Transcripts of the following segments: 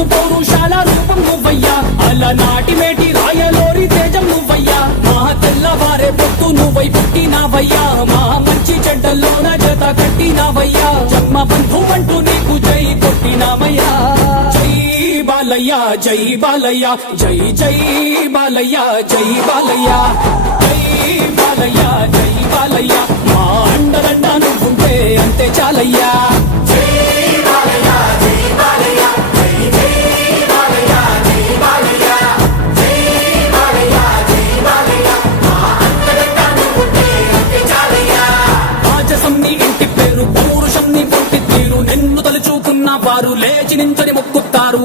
తెలుగు పౌరుషాల రూపం నువ్వయ్యా, అలనాటి మేటి రాయలోరి తేజం నువ్వయ్యా, మా తెల్లవారే పొత్తు నువ్వై పుట్టినావయ్యా, మా మంచి చెడ్డల్లోన జత కట్టినావయ్యా, జన్మ బంధువంటూ నీకు జై కొట్టినామయ్యా. జై బాలయ్య జై బాలయ్య జై జై బాలయ్య జై బాలయ్య జై బాలయ్య జై బాలయ్య, మా అండదండ నువ్వుంటే అంతే చాలయ్యా. నిన్ను తలుచుకున్న వారు లేచి నించని మొక్కుతారు.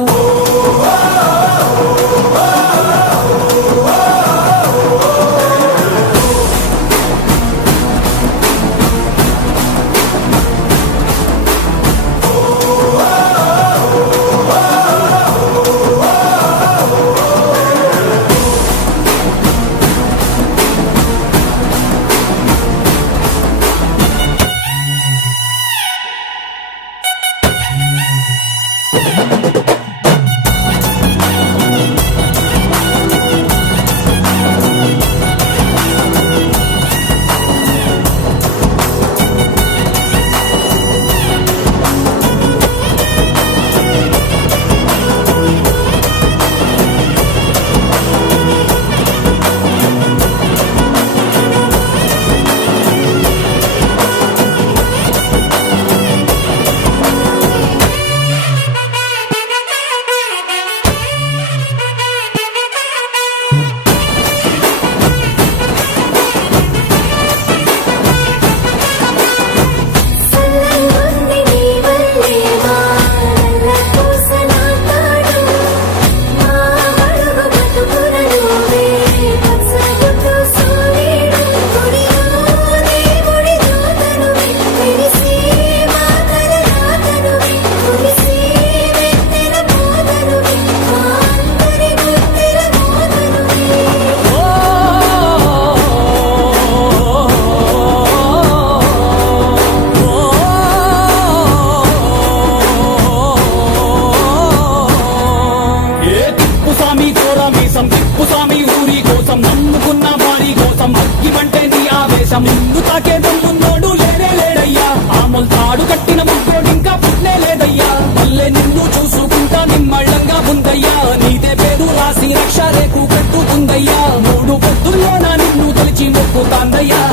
తిప్పుస్వామి ఊరి కోసం నమ్ముకున్న వారి కోసం అగ్గిమంటే నీ ఆవేశం, నిన్ను తాకే దమ్మున్నోడు లేనే లేడయ్యా, ఆముల్ తాడు కట్టిన ముగ్గోడు ఇంకా పుట్నే లేదయ్యా, మళ్ళీ నిన్ను చూసుకుంటా నిమ్మళ్ళంగా ఉందయ్యా, నీదే పేరు రాసి రక్ష రేకు కట్టుకుందయ్యా, మూడు పొద్దుల్లోనా నిన్ను తలిచి మొక్కుతాందయ్యా.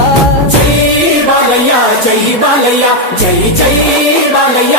జై బాలయ్య జై బాలయ్య జై జై బాలయ్య